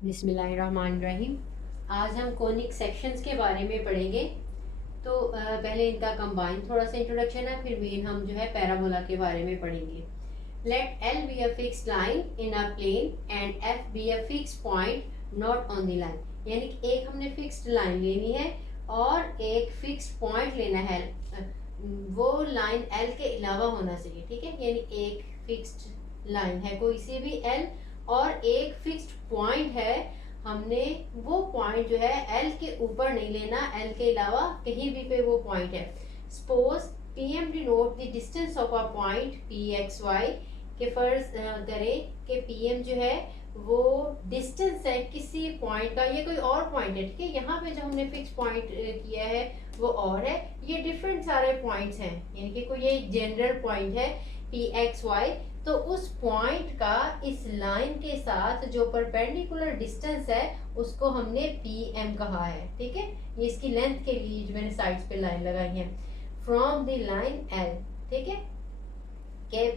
बिस्मिल्लाहिर्रहमानिर्रहीम। आज हम कोनिक सेक्शंस के बारे में पढ़ेंगे। तो पहले इनका कंबाइन थोड़ा सा इंट्रोडक्शन है, फिर मेन हम जो है पैराबोला के बारे में पढ़ेंगे। Let L be a fixed line in a plane and F be a fixed point not on the line. यानी कि एक हमने फिक्स्ड लाइन लेनी है और एक फिक्स्ड पॉइंट लेना है। वो लाइन एल के अलावा होना चाहिए, ठीक है। यानी एक फिक्स्ड लाइन है कोई सी भी एल, और एक फिक्स्ड पॉइंट है। हमने वो पॉइंट जो है एल के ऊपर नहीं लेना, एल के अलावा कहीं भी पे वो पॉइंट है। Suppose P M denote the distance of a point P x y. के फर्ज करें कि पी एम जो है वो डिस्टेंस है किसी पॉइंट का, ये कोई और पॉइंट है, ठीक है। यहाँ पे जो हमने फिक्स पॉइंट किया है वो और है, ये डिफरेंट सारे पॉइंट्स हैं। यानी कि कोई ये जनरल पॉइंट है पी एक्स वाई, तो उस पॉइंट का इस लाइन के साथ जो परपेंडिकुलर डिस्टेंस है उसको हमने पी एम कहा है, ठीक है। ये इसकी लेंथ के लिए जो मैंने साइड्स पे लाइन लगाई है फ्रॉम द लाइन एल, ठीक है। कि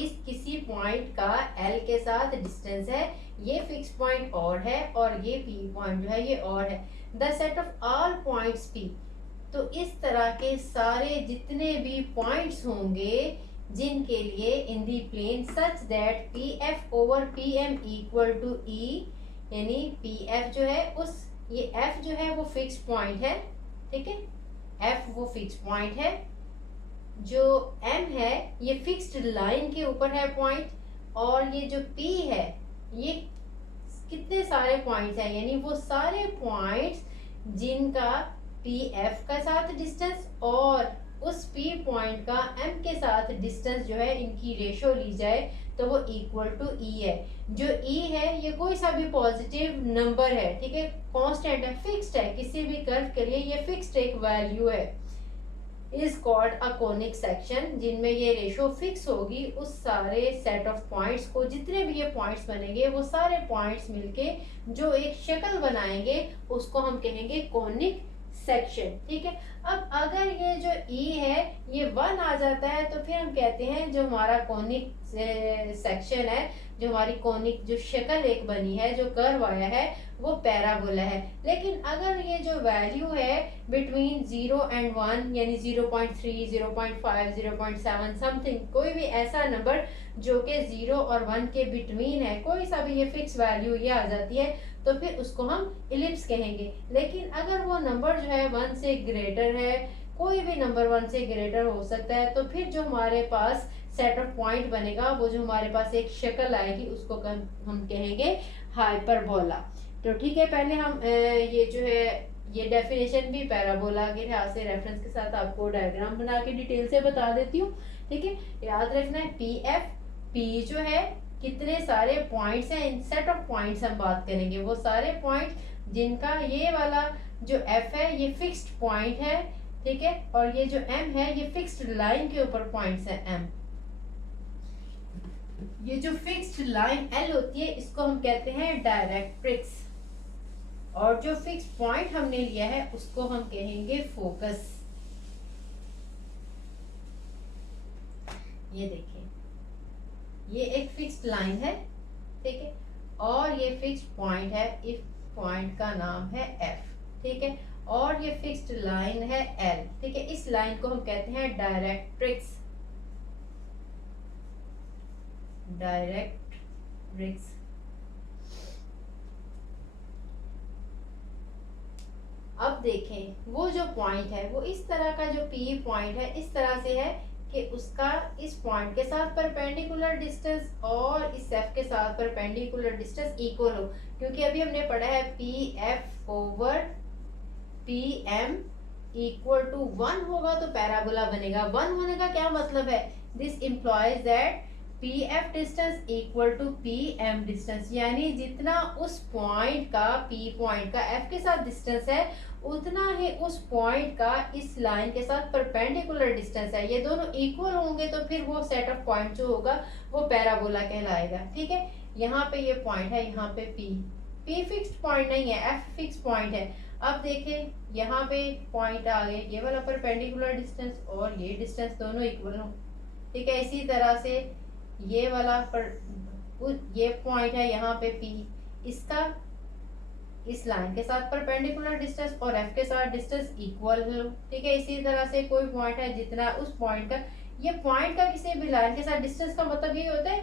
इस किसी पॉइंट का एल के साथ डिस्टेंस है, ये फिक्स पॉइंट और है और ये पी पॉइंट जो है ये और है। The set of all points P, तो इस तरह के सारे जितने भी पॉइंट्स होंगे जिनके लिए in the plane such that P F over P M equal to E, यानी पी एफ जो है उस, ये एफ जो है वो फिक्स पॉइंट है, ठीक है। एफ वो फिक्स पॉइंट है, जो एम है ये फिक्स्ड लाइन के ऊपर है पॉइंट, और ये जो पी है ये कितने सारे पॉइंट्स हैं, यानी वो सारे पॉइंट्स जिनका पी एफ का साथ डिस्टेंस और उस पी पॉइंट का एम के साथ डिस्टेंस जो है इनकी रेशो ली जाए तो वो इक्वल टू ई है। जो ई है ये कोई सा भी पॉजिटिव नंबर है, ठीक है, कांस्टेंट है, फिक्स्ड है, किसी भी कर्व के लिए ये फिक्स्ड एक वैल्यू है। Is called a conic section, जिनमें ये रेशो फिक्स होगी उस सारे सेट ऑफ पॉइंट्स को, जितने भी ये पॉइंट्स बनेंगे वो सारे पॉइंट्स मिलके जो एक शक्ल बनाएंगे उसको हम कहेंगे कोनिक सेक्शन, ठीक है। अब अगर ये जो ई है ये 1 आ जाता है तो फिर हम कहते हैं जो हमारा कोनिक सेक्शन है, जो हमारी कोनिक जो शक्ल एक बनी है, जो कर्व आया है वो पैराबोला है। लेकिन अगर ये जो वैल्यू है बिटवीन 0 एंड 1, यानी 0.3, 0.5, 0.7 समथिंग, कोई भी ऐसा नंबर जो कि 0 और 1 के बिटवीन है, कोई सा भी ये फिक्स वैल्यू ये आ जाती है तो फिर उसको हम इलिप्स कहेंगे। लेकिन अगर वो नंबर जो है 1 से ग्रेटर है, कोई भी नंबर 1 से ग्रेटर हो सकता है, तो फिर जो हमारे पास सेट ऑफ पॉइंट बनेगा, वो जो हमारे पास एक शक्ल आएगी उसको हम कहेंगे हाइपरबोला। तो ठीक है, पहले हम ये जो है ये डेफिनेशन भी पैराबोला के लिहाज से रेफरेंस के साथ आपको डायग्राम बना के डिटेल से बता देती हूँ, ठीक है। याद रखना है पी एफ, पी जो है कितने सारे पॉइंट्स हैं, इन सेट ऑफ पॉइंट्स हम बात करेंगे, वो सारे पॉइंट्स जिनका ये वाला जो एफ है ये फिक्स्ड पॉइंट है, ठीक है, और ये जो एम है ये फिक्स्ड लाइन के ऊपर पॉइंट्स है एम। ये जो फिक्स्ड लाइन एल होती है इसको हम कहते हैं डायरेक्ट्रिक्स, और जो फिक्स पॉइंट हमने लिया है उसको हम कहेंगे फोकस। ये देखिए ये एक फिक्स्ड लाइन है, ठीक है, और ये फिक्स्ड पॉइंट है, इस पॉइंट का नाम है एफ, ठीक है, और ये फिक्स्ड लाइन है एल, ठीक है। इस लाइन को हम कहते हैं डायरेक्ट्रिक्स, डायरेक्ट्रिक्स। अब देखें वो जो पॉइंट है वो इस तरह का, जो पी पॉइंट है इस तरह से है कि उसका इस पॉइंट के साथ परपेंडिकुलर डिस्टेंस और इस एफ के साथ परपेंडिकुलर डिस्टेंस इक्वल हो, क्योंकि अभी हमने पढ़ा है P F over P M equal to 1 होगा तो पैराबोला बनेगा। 1 होने का क्या मतलब है, this implies that P F distance equal to P M distance, यानी जितना उस पॉइंट का पी पॉइंट का एफ के साथ डिस्टेंस है उतना ही उस पॉइंट का इस लाइन के साथ परपेंडिकुलर डिस्टेंस है। ये दोनों इक्वल होंगे तो फिर वो सेट ऑफ पॉइंट जो होगा वो पैराबोला कहलाएगा, ठीक है। यहाँ पे ये पॉइंट है, यहाँ पे पी फिक्स्ड पॉइंट नहीं है, एफ फिक्स पॉइंट है। अब देखें यहाँ पे पॉइंट आ गए, ये वाला परपेंडिकुलर डिस्टेंस और ये डिस्टेंस दोनों इक्वल हो, ठीक है। इसी तरह से ये वाला पर ये पॉइंट है यहाँ पे पी, इसका इस लाइन के साथ परपेंडिकुलर डिस्टेंस और एफ के साथ डिस्टेंस इक्वल हो, ठीक है। इसी तरह से कोई पॉइंट है जितना उस पॉइंट का, ये पॉइंट का किसी भी लाइन के साथ डिस्टेंस का मतलब ये होता है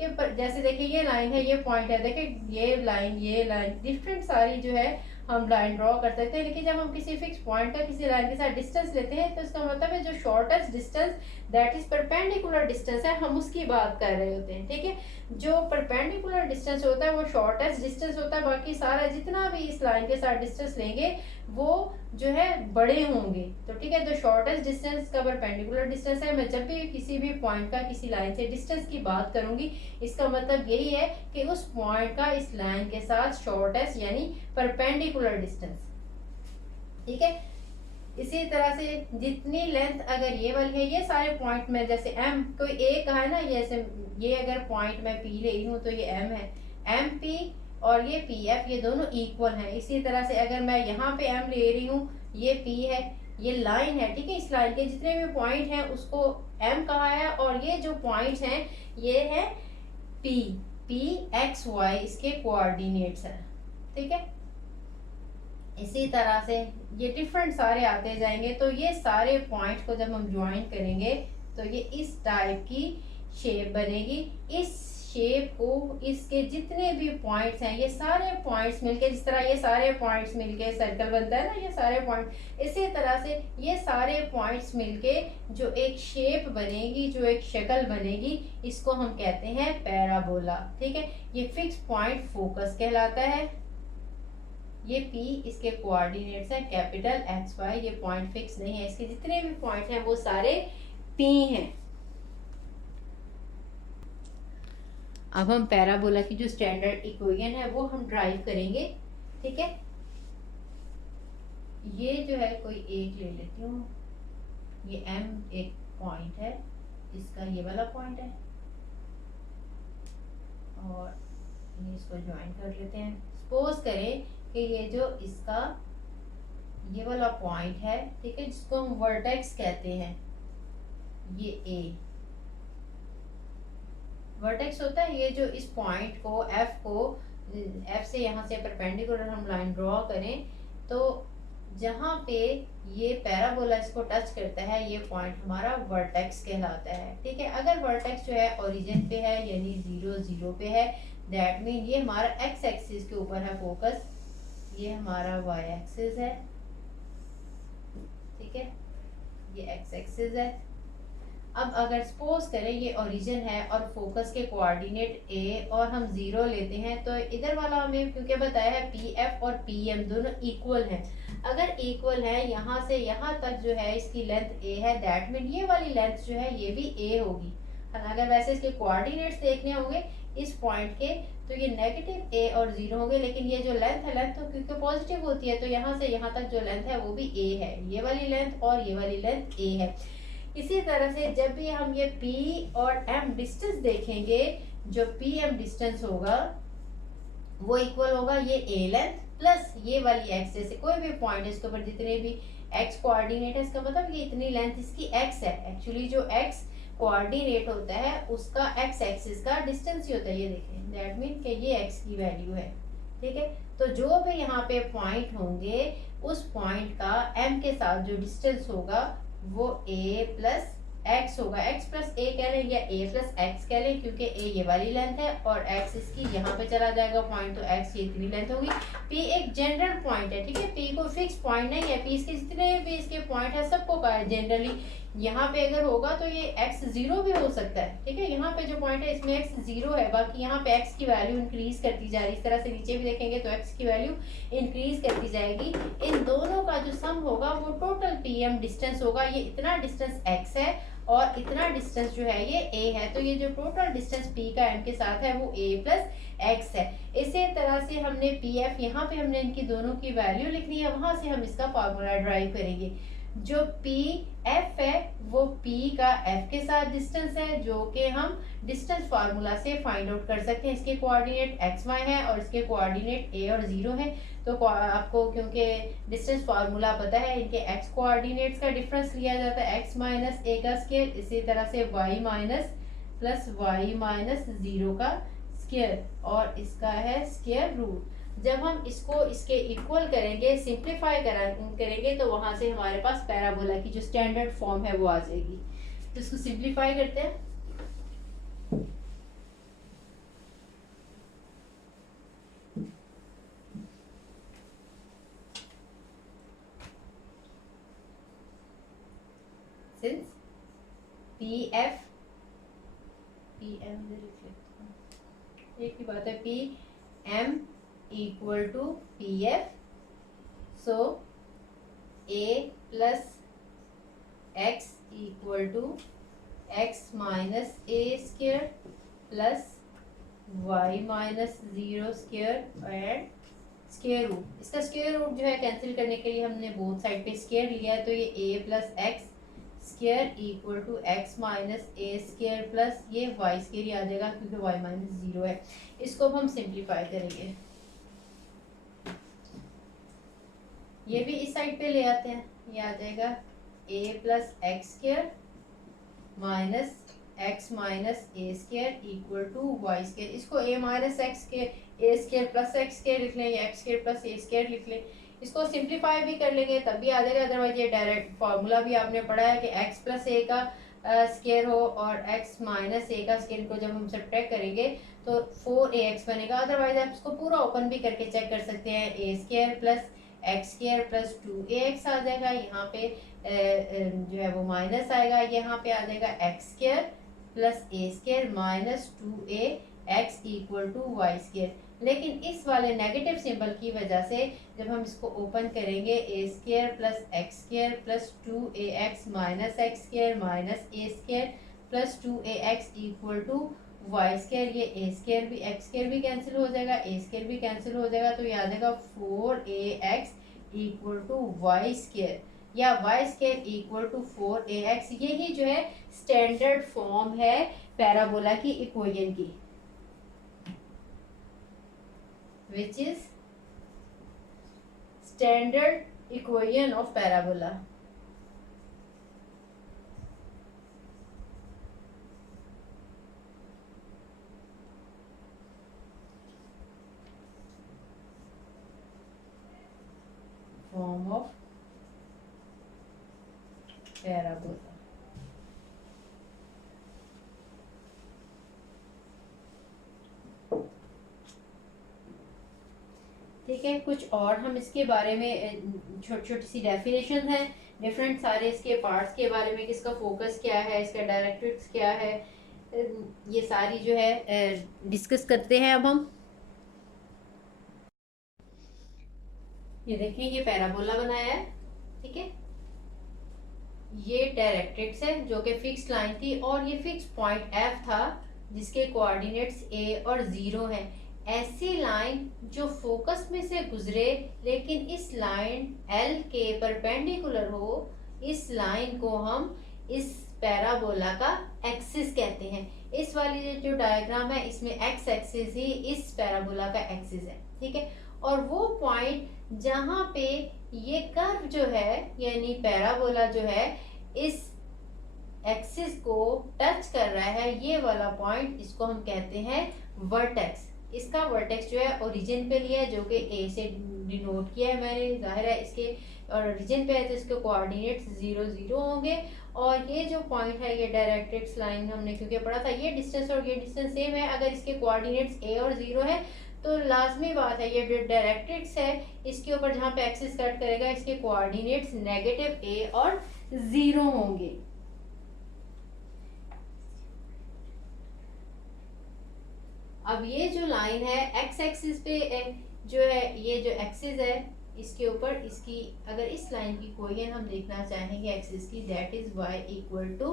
कि जैसे देखिए ये लाइन है, ये पॉइंट है, देखिए ये लाइन डिफरेंट सारी जो है हम लाइन ड्रॉ कर सकते हैं, लेकिन जब हम किसी फिक्स पॉइंट का किसी लाइन के साथ डिस्टेंस लेते हैं तो इसका मतलब है जो shortest distance that is perpendicular distance है, हम उसकी बात कर रहे होते हैं, ठीक है। जो परपेंडिकुलर डिस्टेंस होता है वो शॉर्टेस्ट डिस्टेंस होता है, बाकी सारा जितना भी इस लाइन के साथ डिस्टेंस लेंगे वो जो है बड़े होंगे, तो ठीक है। तो शॉर्टेस्ट डिस्टेंस का परपेंडिकुलर डिस्टेंस है। मैं जब भी किसी भी पॉइंट का किसी लाइन से डिस्टेंस की बात करूंगी इसका मतलब यही है कि उस पॉइंट का इस लाइन के साथ शॉर्टेस्ट यानी परपेंडिकुलर डिस्टेंस, ठीक है। इसी तरह से जितनी लेंथ अगर ये वाली है, ये सारे पॉइंट में जैसे एम कोई ए का है ना, जैसे ये अगर पॉइंट में पी ले रही हूँ तो ये एम है, एम पी और ये पी एफ ये दोनों इक्वल हैं। इसी तरह से अगर मैं यहाँ पे एम ले रही हूँ, ये पी है, ये लाइन है, ठीक है। इस लाइन के जितने भी पॉइंट हैं उसको एम कहा है, और ये जो पॉइंट्स हैं ये है पी, पी एक्स वाई इसके कोऑर्डिनेट्स हैं, ठीक है। इसी तरह से ये डिफरेंट सारे आते जाएंगे, तो ये सारे पॉइंट को जब हम ज्वाइन करेंगे तो ये इस टाइप की शेप बनेगी। इस शेप को इसके जितने भी पॉइंट्स हैं ये सारे पॉइंट्स मिलके, जिस तरह ये सारे पॉइंट्स मिलके सर्कल बनता है ना, ये सारे पॉइंट, इसी तरह से ये सारे पॉइंट्स मिलके जो एक शेप बनेगी, जो एक शक्ल बनेगी, इसको हम कहते हैं पैराबोला, ठीक है। ये फिक्स पॉइंट फोकस कहलाता है। ये P इसके कोऑर्डिनेट्स हैं कैपिटल एक्स वाई, ये पॉइंट फिक्स नहीं है, इसके जितने भी पॉइंट हैं वो सारे P हैं। अब हम पैराबोला की जो स्टैंडर्ड इक्वेशन है वो हम ड्राइव करेंगे, ठीक है। ये जो है कोई एक ले लेती हूँ, ये M एक पॉइंट है, इसका ये वाला पॉइंट है, और ये इसको ज्वाइन कर लेते हैं। सपोज करें कि ये जो इसका ये वाला पॉइंट है, ठीक है, जिसको हम वर्टेक्स कहते हैं, ये ए वर्टेक्स होता है। ये जो इस पॉइंट को एफ से यहाँ से परपेंडिकुलर हम लाइन ड्रॉ करें तो जहाँ पे ये पैराबोला इसको टच करता है ये पॉइंट हमारा वर्टेक्स कहलाता है, ठीक है। अगर वर्टेक्स जो है ओरिजिन पे है यानी 0 0 पे है, दैट मीन ये हमारा एक्स एक्सिस के ऊपर है फोकस, ये हमारा वाई एक्सिस है, ठीक है, ये एक्स एक्सिस है। अब अगर सपोज करें ये ओरिजिन है और फोकस के कोऑर्डिनेट ए और हम 0 लेते हैं, तो इधर वाला हमें क्योंकि बताया है पी एफ और पी एम दोनों इक्वल हैं। अगर इक्वल है यहाँ से यहाँ तक जो है इसकी लेंथ ए है, दैट मीन ये वाली लेंथ जो है ये भी ए होगी। अगर वैसे इसके कोऑर्डिनेट्स देखने होंगे इस पॉइंट के तो ये नेगेटिव ए और 0 होंगे, लेकिन ये जो लेंथ है, लेंथ तो क्योंकि पॉजिटिव होती है तो यहाँ से यहाँ तक जो लेंथ है वो भी ए है, ये वाली लेंथ और ये वाली लेंथ ए है। इसी तरह से जब भी हम ये P और M डिस्टेंस देखेंगे, जो PM डिस्टेंस होगा वो इक्वल होगा ये A लेंथ प्लस ये वाली X, जैसे कोई भी पॉइंट है इसके ऊपर जितने भी X कोऑर्डिनेट है, इसका मतलब ये इतनी लेंथ इसकी X है। एक्चुअली जो X कोऑर्डिनेट होता है उसका X एक्सिस का डिस्टेंस ही होता है, ये देखें, दैट मीन कि ये X की वैल्यू है, ठीक है। तो जो भी यहाँ पे पॉइंट होंगे उस पॉइंट का M के साथ जो डिस्टेंस होगा वो a प्लस एक्स होगा, x प्लस a कह लें या a प्लस एक्स कह लें, क्योंकि a ये वाली लेंथ है और x इसकी यहाँ पे चला जाएगा पॉइंट, तो x ये इतनी लेंथ होगी। p एक जनरल पॉइंट है, ठीक है, p को फिक्स पॉइंट नहीं है, p इसके जितने भी इसके पॉइंट है सबको कहा है जनरली। यहाँ पे अगर होगा तो ये x 0 भी हो सकता है, ठीक है। यहाँ पे जो पॉइंट है इसमें x 0 है, बाकी यहाँ पे x की वैल्यू इंक्रीज करती जा रही है। इस तरह से नीचे भी देखेंगे तो x की वैल्यू इंक्रीज करती जाएगी। इन दोनों का जो सम होगा वो टोटल pm डिस्टेंस होगा। ये इतना डिस्टेंस x है और इतना डिस्टेंस जो है ये a है, तो ये जो टोटल डिस्टेंस p का m के साथ है वो a प्लस x है। इसी तरह से हमने pf, यहाँ पे हमने इनकी दोनों की वैल्यू लिखनी है, वहां से हम इसका फार्मूला ड्राइव करेंगे। जो pf है वो p का f के साथ डिस्टेंस है, जो कि हम डिस्टेंस फार्मूला से फाइंड आउट कर सकते हैं। इसके कोऑर्डिनेट एक्स वाई है और इसके कोऑर्डिनेट a और 0 है, तो आपको क्योंकि डिस्टेंस फार्मूला पता है, इनके x कोऑर्डिनेट्स का डिफरेंस लिया जाता है x माइनस a का स्क्वायर, इसी तरह से y minus plus y minus 0 का स्क्वायर, और इसका है स्क्वायर रूट। जब हम इसको इसके इक्वल करेंगे, सिंप्लीफाई करेंगे, तो वहां से हमारे पास पैराबोला की जो स्टैंडर्ड फॉर्म है वो आ जाएगी। तो इसको सिंप्लीफाई करते हैं। सिंस पी एफ एक ही बात है, P M equal to P F, so a plus x equal to x minus A square plus y minus 0 square and square root. इसका स्क्वायर रूट जो है कैंसिल करने के लिए हमने बोथ साइड पे स्क्वायर लिया है, तो ये A plus X square equal to x minus A square plus ये वाई स्क्वायर ही आ जाएगा क्योंकि वाई माइनस 0 है। इसको अब हम सिंप्लीफाई करेंगे, ये भी इस साइड पे ले आते हैं, ये आ जाएगा A plus X square minus X minus A square equal to Y square. इसको ए माइनस एक्स के A square plus X square लिख लें या एक्स स्क्वायर प्लस ए स्क्वायर लिख लें। इसको सिंप्लीफाई भी कर लेंगे तब भी आ जाएगा, अदरवाइज ये डायरेक्ट फार्मूला भी आपने पढ़ा है कि एक्स प्लस ए का स्क्वायर हो और एक्स माइनस ए का स्क्वायर को जब हम सब्ट्रैक्ट करेंगे तो 4ax बनेगा। अदरवाइज आप इसको पूरा ओपन भी करके चेक कर सकते हैं, A square plus X square plus 2ax आ जाएगा, यहाँ पे जो है वो माइनस आएगा, यहाँ पे आ जाएगा x square plus A square minus 2ax equal to Y square. लेकिन इस वाले नेगेटिव सिंबल की वजह से जब हम इसको ओपन करेंगे, A square plus X square plus 2ax minus X square minus A square plus 2ax equal to Y square, ये ए स्क्वायर भी एक्स स्क्वायर भी कैंसिल हो जाएगा, ए स्क्वायर भी कैंसिल हो जाएगा, तो ये आ जाएगा 4ax equal to Y square या Y square equal to 4ax। यही जो है स्टैंडर्ड फॉर्म है पैराबोला की इक्वेशन की, which is standard equation of parabola। form of parabola। ठीक है, कुछ और हम इसके बारे में छोटी छोटी सी डेफिनेशन है डिफरेंट सारे इसके पार्ट्स के बारे में, किसका फोकस क्या है, इसका डायरेक्ट्रिक्स क्या है, ये सारी जो है डिस्कस करते हैं अब हम। ये देखें, ये पैराबोला बनाया है, ठीक है, ये डायरेक्ट्रिक्स है जो कि फिक्स लाइन थी और ये फिक्स पॉइंट एफ था जिसके कोऑर्डिनेट्स ए और 0 है। ऐसी लाइन जो फोकस में से गुजरे लेकिन इस लाइन एल के परपेंडिकुलर हो, इस लाइन को हम इस पैराबोला का एक्सिस कहते हैं। इस वाली जो डायग्राम है इसमें एक्स एक्सिस ही इस पैराबोला का एक्सिस है, ठीक है। और वो पॉइंट जहां पे ये कर्व जो है यानी पैराबोला जो है इस एक्सिस को टच कर रहा है, ये वाला पॉइंट, इसको हम कहते हैं वर्टेक्स। इसका वर्टेक्स जो है ओरिजिन पे लिया है जो कि ए से डिनोट किया है मैंने, जाहिर है इसके और ओरिजिन पे है तो इसके कोऑर्डिनेट्स 0 0 होंगे। और ये जो पॉइंट है ये डायरेक्ट्रिक्स लाइन हमने क्योंकि पढ़ा था, ये डिस्टेंस और ये डिस्टेंस सेम है। अगर इसके कोऑर्डिनेट्स ए और 0 है तो लाजमी बात है ये जो डायरेक्ट्रिक्स है इसके ऊपर जहाँ पे एक्सिस कट करेगा इसके कोऑर्डिनेट्स नेगेटिव ए और 0 होंगे। अब ये जो लाइन है एक्स एक्सिस पे जो है, ये जो एक्सिस है इसके ऊपर इसकी अगर इस लाइन की कोई हम देखना चाहेंगे एक्सिस की, that is y equal to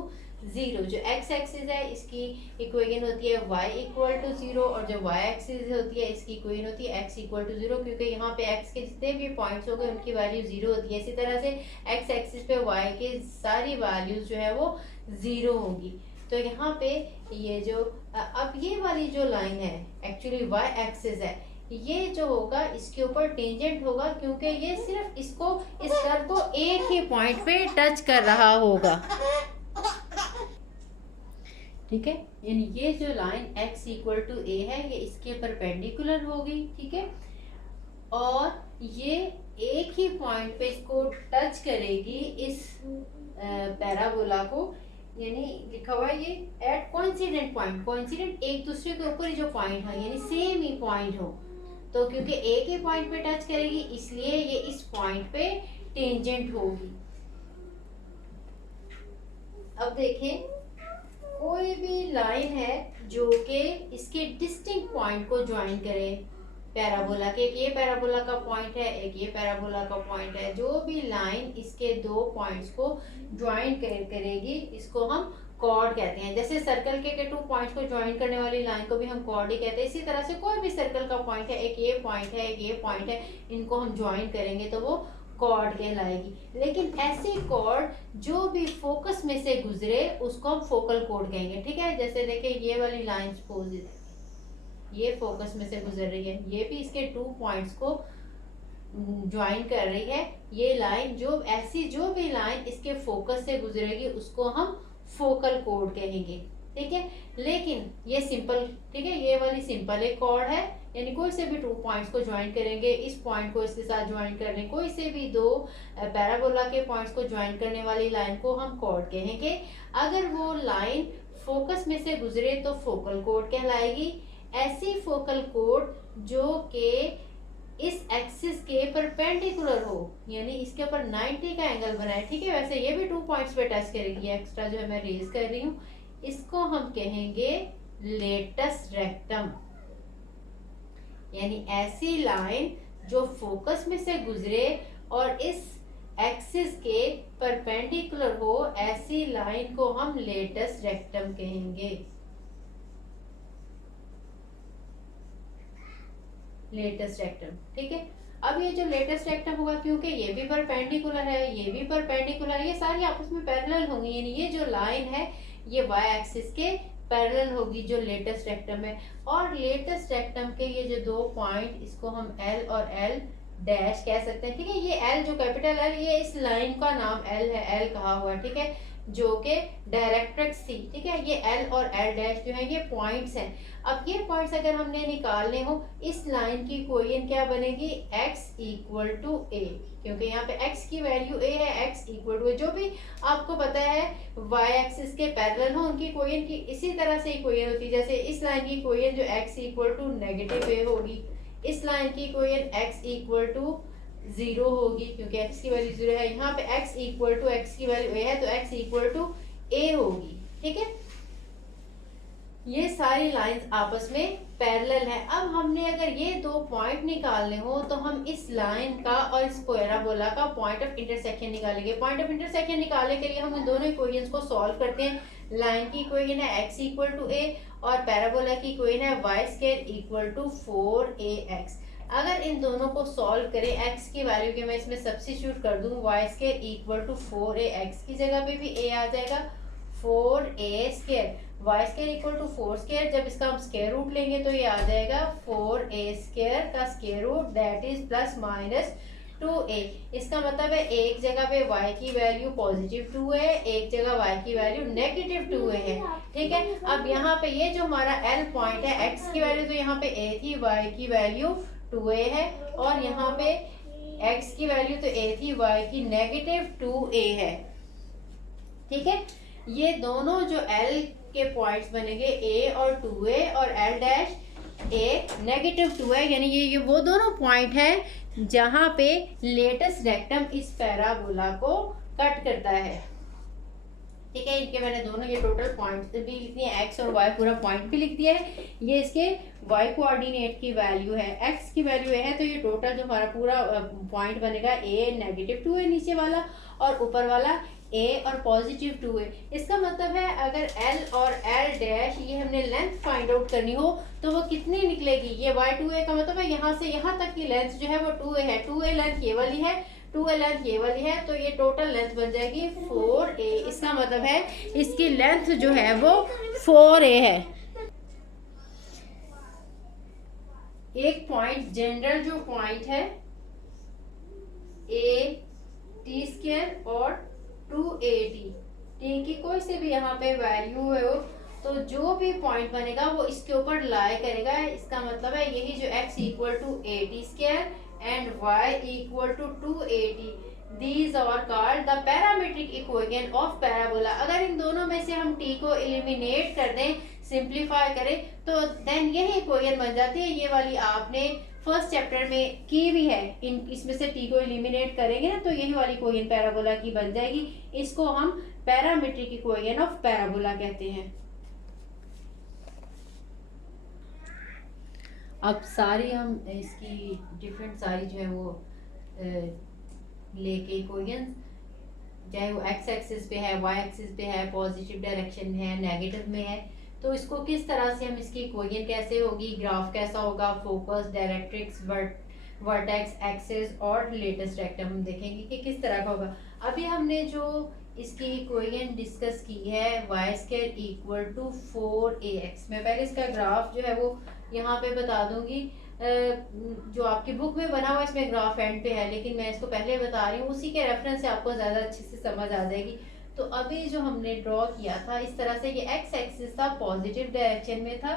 0। जो x एक्सिस है इसकी इक्वेशन होती है y इक्वल टू 0 और जो y एक्सिस होती है इसकी इक्वेशन होती है x इक्वल टू 0, क्योंकि यहाँ पे x के जितने भी पॉइंट्स हो गए उनकी वैल्यू 0 होती है। इसी तरह से x एक्सिस पे y के सारी वैल्यूज जो है वो 0 होंगी। तो यहाँ पे ये जो अब ये वाली जो लाइन है एक्चुअली y एक्सिस है, ये जो होगा इसके ऊपर टेंजेंट होगा क्योंकि ये सिर्फ इसको इस कर्व को एक ही पॉइंट पे टच कर रहा होगा, ठीक है। यानी ये जो line x equal to a है ये इसके परपेंडिकुलर होगी, ठीक है। और ये एक ही पॉइंट पे इसको टच करेगी, इस पैराबोला को, यानी लिखा हुआ है ये एट कोइंसिडेंट पॉइंट, कोइंसिडेंट एक दूसरे के ऊपर ही जो पॉइंट है यानी सेम ही पॉइंट हो, तो क्योंकि एक ही पॉइंट पे टच करेगी इसलिए ये इस पॉइंट पे टेंजेंट होगी। अब देखें, कोई भी लाइन है जो कि इसके डिस्टिंक्ट पॉइंट को ज्वाइन करे पैराबोला के, एक ये पैराबोला का पॉइंट है, एक ये पैराबोला का पॉइंट है, जो भी लाइन इसके दो पॉइंट्स को ज्वाइन करेगी इसको हम कॉर्ड कहते हैं। जैसे सर्कल के टू पॉइंट्स को ज्वाइन करने वाली लाइन को भी हम कॉर्ड ही कहते हैं, इसी तरह से कोई भी सर्कल का पॉइंट है, एक ये पॉइंट है, एक ये पॉइंट है, इनको हम ज्वाइन करेंगे तो वो कॉर्ड कहलाएगी। लेकिन ऐसी कॉर्ड जो भी फोकस में से गुजरे उसको हम फोकल कॉर्ड कहेंगे। ठीक है, जैसे देखिए ये वाली लाइन सपोज ये फोकस में से गुजर रही है, ये भी इसके टू पॉइंट्स को ज्वाइन कर रही है, ये लाइन जो ऐसी जो भी लाइन इसके फोकस से गुजरेगी उसको हम फोकल कॉर्ड कहेंगे। ठीक है, लेकिन ये सिंपल, ठीक है, ये वाली सिंपल एक कॉर्ड है, यानी कोई से भी टू पॉइंट्स को ज्वाइन करेंगे, इस पॉइंट को इसके साथ ज्वाइन कर लें, कोई से भी दो पैराबोला के पॉइंट्स को ज्वाइन करने वाली लाइन को हम कॉर्ड कहेंगे। अगर वो लाइन फोकस में से गुजरे तो फोकल कॉर्ड कहलाएगी। ऐसी फोकल कॉर्ड जो कि इस एक्सिस के परपेंडिकुलर हो, यानी इसके ऊपर 90 का एंगल बनाए। ठीक है, वैसे ये भी टू पॉइंट्स पे टच करेगी, एक्स्ट्रा जो है मैं रेज कर रही हूँ, इसको हम कहेंगे लेटस रेक्टम। यानी ऐसी लाइन जो फोकस में से गुजरे और इस एक्सिस के परपेंडिकुलर हो, ऐसी लाइन को हम लेटस रेक्टम कहेंगे। Latus rectum. ठीक है, अब ये जो लेटेस्ट रेक्टम होगा, क्योंकि ये भी परपेंडिकुलर है, ये भी परपेंडिकुलर है, ये सारी आपस में पैरेलल होंगी, यानी ये जो लाइन है ये वाई एक्सिस के पैरेलल होगी जो लेटेस्ट रेक्टम है। और लेटेस्ट रेक्टम के ये जो दो पॉइंट, इसको हम एल और एल डैश कह सकते हैं। ठीक है, ये एल जो कैपिटल एल, ये इस लाइन का नाम एल है, एल कहा हुआ है। ठीक है, जो कि डायरेक्ट्रिक्स थी। ठीक है, ये एल और एल डैश जो है ये पॉइंट्स हैं। अब ये पॉइंट्स अगर हमने निकालने हो, इस लाइन की कोएफिशिएंट क्या बनेगी, x इक्वल टू ए, क्योंकि यहाँ पे x की वैल्यू a है, x इक्वल टू ए। जो भी आपको पता है y एक्सिस के पैरेलल हो उनकी कोएफिशिएंट की इसी तरह से ही कोएफिशिएंट होती है। जैसे इस लाइन की कोएफिशिएंट जो x equal to negative a होगी, इस लाइन की कोएफिशिएंट x इक्वल टू 0 होगी, क्योंकि x की वैल्यू 0 है। यहाँ पे x इक्वल टू x की वैल्यू a है तो x इक्वल टू a होगी। ठीक है, ये सारी लाइंस आपस में पैरेलल है। अब हमने अगर ये दो पॉइंट निकालने हो तो हम इस लाइन का और इस पैराबोला का पॉइंट ऑफ इंटरसेक्शन निकालेंगे। पॉइंट ऑफ इंटरसेक्शन निकालने के लिए हम इन दोनों इक्वेशंस को सॉल्व करते हैं। लाइन की इक्वेशन है x इक्वल टू a और पैराबोला की इक्वेशन है y square equal to 4ax। अगर इन दोनों को सॉल्व करें, x की वैल्यू के मैं इसमें सब्स्टिट्यूट कर दूं, y square equal to 4ax की जगह पे भी a आ जाएगा, 4a square, y square equal to 4 square, जब इसका हम स्क्वायर रूट लेंगे तो ये आ जाएगा 4a स्क्वायर का square root, that is plus minus 2a। इसका मतलब है एक जगह पे y की वैल्यू पॉजिटिव 2 है, एक जगह y की वैल्यू नेगेटिव 2 है। ठीक है, अब यहाँ पे ये जो हमारा l पॉइंट है, x की वैल्यू तो यहाँ पे a थी, y की वैल्यू 2a है, और यहाँ पे x की वैल्यू तो a थी, y की नेगेटिव 2a है। ठीक है, ये दोनों जो l के पॉइंट्स बनेंगे a और 2a और l डैश a नेगेटिव 2 है, यानी ये वो दोनों पॉइंट है जहां पे लेटेस्ट रेक्टम इस पैराबोला को कट करता है। ठीक है, इनके मैंने दोनों ये टोटल पॉइंट्स भी लिख दिए, x और y पूरा पॉइंट भी लिख दिया है। ये इसके y कोऑर्डिनेट की वैल्यू है, x की वैल्यू है, तो ये टोटल जो हमारा पूरा पॉइंट बनेगा a नेगेटिव 2 है नीचे वाला, और ऊपर वाला a और पॉजिटिव 2 है। इसका मतलब है अगर l और l डैश ये हमने लेंथ फाइंड आउट करनी हो तो वो कितनी निकलेगी, ये y2a का मतलब है यहाँ से यहाँ तक की लेंथ जो है वो 2a है, 2a लेंथ ये वाली है, 2a लेंथ ये वाली है, तो ये टोटल लेंथ बन जाएगी 4a। इसका मतलब है इसकी लेंथ जो है वो 4a है। एक पॉइंट जनरल जो पॉइंट है a t स्क्वायर और 2at, टी की कोई से भी यहाँ पे वैल्यू है तो जो भी पॉइंट बनेगा वो इसके ऊपर लाई करेगा। इसका मतलब है यही जो x equal to a t square and y equal to 280. These are called the parametric equation of parabola. अगर इन दोनों में से हम t को एलिमिनेट कर दें, सिंप्लीफाई करें, तो देन यही इक्वेशन बन जाती है। ये वाली आपने फर्स्ट चैप्टर में की भी है। इसमें से t को एलिमिनेट करेंगे ना, तो यही वाली इक्वेशन पैराबोला की बन जाएगी। इसको हम पैरामीट्रिक इक्वेशन ऑफ पैराबोला कहते हैं। अब सारी हम इसकी डिफरेंट सारी जो है वो लेके इक्वेशन, चाहे वो एक्स एक्सिस पे है, वाई एक्सिस पे है, पॉजिटिव डायरेक्शन में है, नेगेटिव में है, तो इसको किस तरह से हम इसकी इक्वेशन कैसे होगी, ग्राफ कैसा होगा, फोकस, डायरेक्ट्रिक्स, वर्टेक्स, एक्सिस और लेटेस्ट रेक्टम हम देखेंगे कि किस तरह का होगा। अभी हमने जो इसकी इक्वेशन डिस्कस की है Y square equal to 4ax, मैं पहले इसका ग्राफ जो है वो यहाँ पे बता दूंगी। जो आपकी बुक में बना हुआ इसमें ग्राफ एंड पे है, लेकिन मैं इसको पहले बता रही हूँ, उसी के रेफरेंस से आपको ज़्यादा अच्छे से समझ आ जाएगी। तो अभी जो हमने ड्रॉ किया था इस तरह से, ये एक्स एक्सिस था, पॉजिटिव डायरेक्शन में था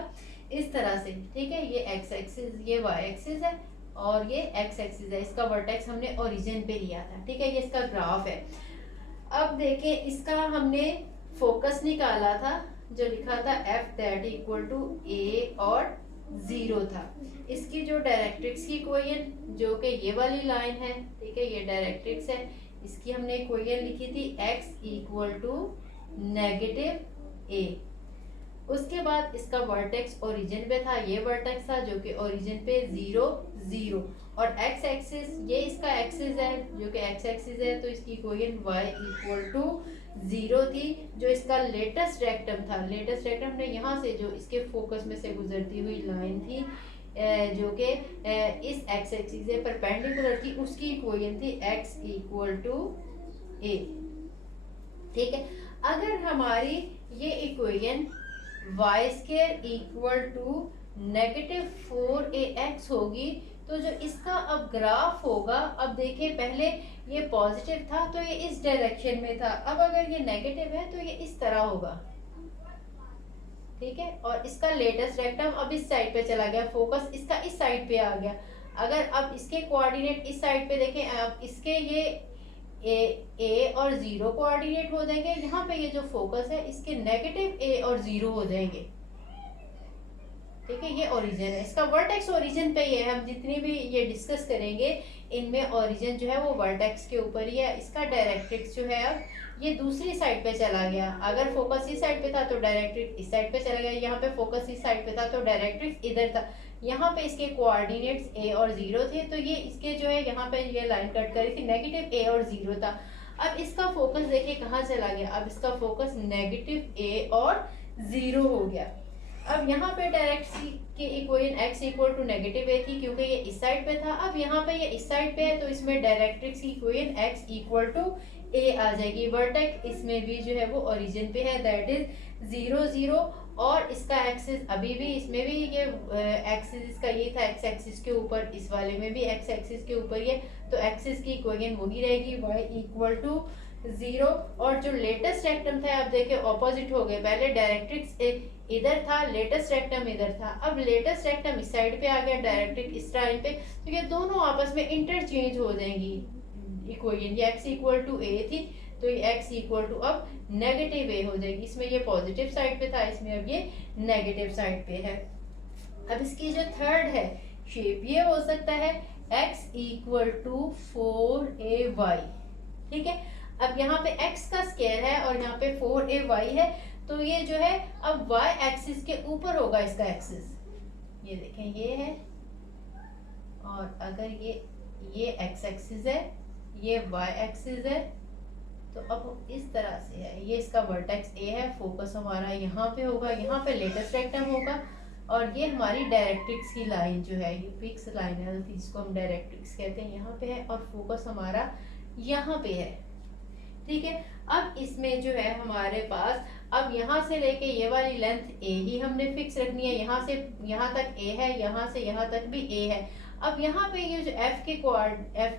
इस तरह से, ठीक है। ये एक्स एक्सिस, ये वाई एक्सिस है और ये एक्स एक्सिस है। इसका वर्टेक्स हमने ओरिजिन पे लिया था, ठीक है। ये इसका ग्राफ है। अब देखें, इसका हमने फोकस निकाला था, जो लिखा था एफ दैट इक्वल टू ए और 0 था। इसकी जो डायरेक्ट्रिक्स की इक्वेशन, जो कि ये वाली लाइन है, ठीक है, ये डायरेक्ट्रिक्स है, इसकी हमने इक्वेशन लिखी थी x equal to negative a। उसके बाद इसका वर्टेक्स ओरिजिन पे था, ये वर्टेक्स था जो कि ओरिजिन पे 0 0, और x एक्सिस, ये इसका एक्सिस है जो कि x एक्सिस है, तो इसकी इक्वेशन y इक्वल टू 0 थी। जो इसका लेटेस्ट रेक्टम था, लेटेस्ट रेक्टम ने यहाँ से जो इसके फोकस में से गुजरती हुई लाइन थी, जो कि इस एक्स एक्सिस से परपेंडिकुलर थी, उसकी इक्वेशन थी x इक्वल टू a, ठीक है। अगर हमारी ये equation y square equal to negative 4ax होगी, तो जो इसका अब ग्राफ होगा, अब देखिए पहले ये पॉजिटिव था तो ये इस डायरेक्शन में था, अब अगर ये नेगेटिव है तो ये इस तरह होगा, ठीक है। और इसका लेटेस्ट रेक्टम अब इस साइड पे चला गया, फोकस इसका इस साइड पे आ गया। अगर अब इसके कोऑर्डिनेट इस साइड पे देखें, अब इसके ये ए और 0 कोऑर्डिनेट हो जाएंगे, यहाँ पे ये जो फोकस है इसके नेगेटिव a और 0 हो जाएंगे, ठीक है। ये ओरिजिन है, इसका वर्टेक्स ओरिजिन पे ही है। हम जितनी भी ये डिस्कस करेंगे इनमें ओरिजिन जो है वो वर्टेक्स के ऊपर ही है। इसका डायरेक्ट्रिक्स जो है अब ये दूसरी साइड पे चला गया। अगर फोकस इस साइड पे था तो डायरेक्ट्रिक्स इस साइड पे चला गया, यहाँ पे फोकस इस साइड पे था तो डायरेक्ट्रिक्स इधर था। यहाँ पे इसके कोऑर्डिनेट्स a और 0 थे, तो ये इसके जो है यहाँ पे ये लाइन कट करी थी, नेगेटिव a और 0 था। अब इसका फोकस देखिए कहाँ चला गया, अब इसका फोकस नेगेटिव a और 0 हो गया। अब यहाँ पे डायरेक्ट की equation x equal to negative a थी, क्योंकि ये इस साइड पे था। अब यहाँ पे ये इस साइड पे है, तो इसमें डायरेक्ट्रिक्स की equation x equal to a आ जाएगी। वर्टेक्स इसमें भी जो है वो ओरिजिन पे है, दैट इज 0 0, और इसका एक्सिस अभी भी, इसमें भी ये एक्सिस इसका ये था x एक्सिस के ऊपर, इस वाले में भी x एक्सिस के ऊपर ये, तो एक्सिस की इक्वेशन वही रहेगी y इक्वल टू 0। और जो लेटेस्ट रेक्टम था, आप देखिए ऑपोजिट हो गए, पहले डायरेक्ट्रिक्स इधर था, लेटेस्ट रेक्टम इधर था। अब लेटेस्ट रेक्टम इस साइड पे आ गया, डायरेक्ट्रिक्स इस लाइन पे, तो ये दोनों आपस में इंटरचेंज हो जाएंगी इक्वेशन। ये x इक्वल टू a थी, तो ये x इक्वल टू अब नेगेटिव a हो जाएगी। इसमें ये पॉजिटिव साइड पे था, इसमें अब ये नेगेटिव साइड पे है। अब इसकी जो थर्ड है शेप, ये हो सकता है x इक्वल टू 4ay, ठीक है। अब यहाँ पे x का स्क्वायर है और यहाँ पे 4ay है, तो ये जो है अब y एक्सिस के ऊपर होगा इसका एक्सिस, ये देखें ये है, और अगर ये x एक्सिस है, ये y एक्सिस है, तो अब इस तरह से है। ये इसका वर्टेक्स a है, फोकस हमारा यहाँ पे होगा, यहाँ पे लेटेस्ट रेक्टम होगा, और ये हमारी डायरेक्ट्रिक्स की लाइन जो है, ये फिक्स लाइन है, जिसको हम डायरेक्ट्रिक्स कहते हैं, यहाँ पे है, और फोकस हमारा यहाँ पे है, ठीक है। अब इसमें जो है हमारे पास, अब यहाँ से लेके ये वाली लेंथ a ही हमने फिक्स रखनी है, यहाँ से यहाँ तक a है, यहाँ से यहाँ तक भी a है। अब यहाँ पे ये जो f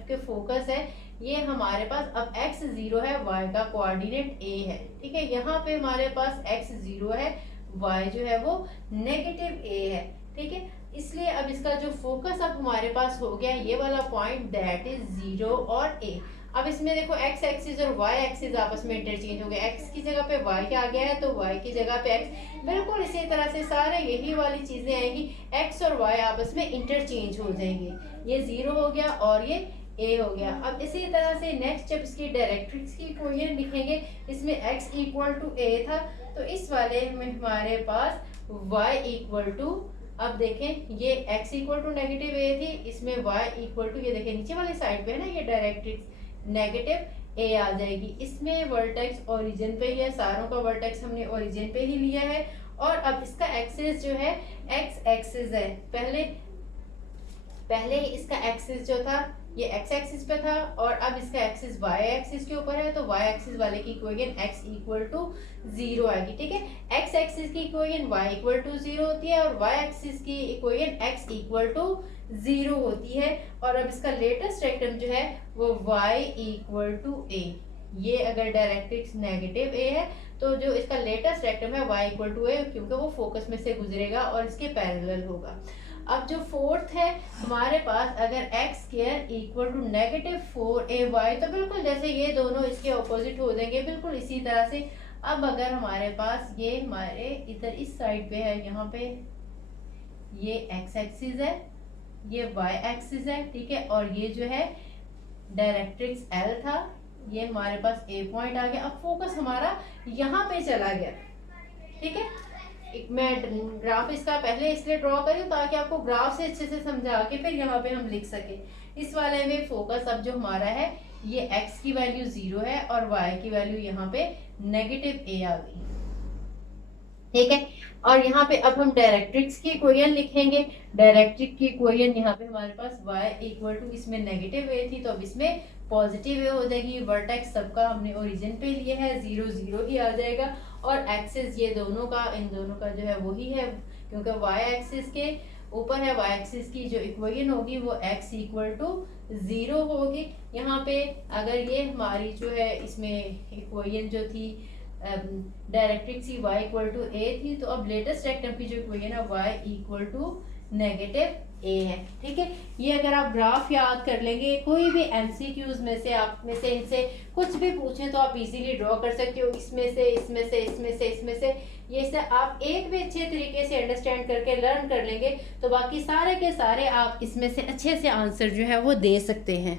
के फोकस है, ये हमारे पास अब x 0 है, y का कोऑर्डिनेट a है, ठीक है। यहाँ पे हमारे पास x 0 है, y जो है वो नेगेटिव a है, ठीक है। इसलिए अब इसका जो फोकस अब हमारे पास हो गया ये वाला पॉइंट, दैट इज 0 और ए। अब इसमें देखो एक्स एक्सिस और वाई एक्सिस आपस में इंटरचेंज हो गए, एक्स की जगह पे वाई आ गया है तो वाई की जगह पे एक्स, बिल्कुल इसी तरह से सारे यही वाली चीजें आएंगी, एक्स और वाई आपस में इंटरचेंज हो जाएंगे। ये 0 हो गया और ये ए हो गया। अब इसी तरह से नेक्स्ट जब इसकी डायरेक्ट्रिक्स की इक्वेशन लिखेंगे, इसमें x इक्वल टू ए था तो इस वाले में हमारे पास y इक्वल टू, अब देखें ये x इक्वल टू नेगेटिव ए थी, इसमें y इक्वल टू, ये देखें नीचे वाली साइड पे है ना ये डायरेक्ट्रिक्स, नेगेटिव ए आ जाएगी। इसमें वर्टेक्स ओरिजिन पे ही है, सारों का वर्टेक्स हमने ओरिजिन पे ही लिया है। और अब इसका एक्सिस जो है x एक्सिस है, पहले ही इसका एक्सिस जो था ये x एक्सिस पे था और अब इसका एक्सिस y एक्सिस के ऊपर है, तो y एक्सिस वाले की इक्वेशन x इक्वल टू 0 आएगी। ठीक है, x एक्सिस की इक्वेशन y इक्वल टू 0 होती है और y एक्सिस की इक्वेशन x इक्वल टू 0 होती है। और अब इसका लेटेस्ट रेक्टम जो है वो y इक्वल टू a, ये अगर डायरेक्ट्रिक्स नेगेटिव a है तो जो इसका लेटेस्ट रेक्टम है y इक्वल टू a, क्योंकि वो फोकस में से गुजरेगा और इसके पैरेलल होगा। अब जो फोर्थ है हमारे पास, अगर x square equal to negative 4ay, तो बिल्कुल जैसे ये दोनों इसके ऑपोजिट हो जाएंगे, बिल्कुल इसी तरह से। अब अगर हमारे पास ये हमारे इधर इस साइड पे है, यहाँ पे ये x एक्सिस है, ये y एक्सिस है, ठीक है, और ये जो है डायरेक्ट्रिक्स L था, ये हमारे पास A पॉइंट आ गया। अब फोकस हमारा यहाँ पे चला गया। ठीक है, मैं ग्राफ इसका पहले इसलिए ड्रॉ करी ताकि आपको ग्राफ से अच्छे से समझा के फिर यहाँ पे हम लिख सके। इस वाले में फोकस अब जो हमारा है ये x की वैल्यू 0 है और y की वैल्यू यहाँ पे नेगेटिव a आ गई। ठीक है, और यहाँ पे अब हम डायरेक्ट्रिक्स की इक्वेशन लिखेंगे। डायरेक्ट्रिक की इक्वेशन यहाँ पे हमारे पास y इक्वल टू, इसमें नेगेटिव a थी तो अब इसमें पॉजिटिव a हो जाएगी। वर्टेक्स सबका हमने ओरिजिन पे लिए है, 0 0 ही आ जाएगा। और एक्सिस ये दोनों का, इन दोनों का जो है वही है, क्योंकि y एक्सिस के ऊपर है, y एक्सिस की जो इक्वेशन होगी वो x इक्वल टू 0 होगी। यहाँ पे अगर ये हमारी जो है इसमें इक्वेशन जो थी डायरेक्ट्रिक्स की y इक्वल टू a थी, तो अब लेटेस्ट रेक्टम की जो इक्वेशन है y equal to negative a है। ठीक है, ये अगर आप ग्राफ याद कर लेंगे, कोई भी एमसीक्यूज में से आप में से इनसे कुछ भी पूछें तो आप इजीली ड्रॉ कर सकते हो, इसमें से इसमें से इसमें से इसमें से, ये से आप एक भी अच्छे तरीके से अंडरस्टैंड करके लर्न कर लेंगे तो बाकी सारे के सारे आप इसमें से अच्छे से आंसर जो है वो दे सकते हैं।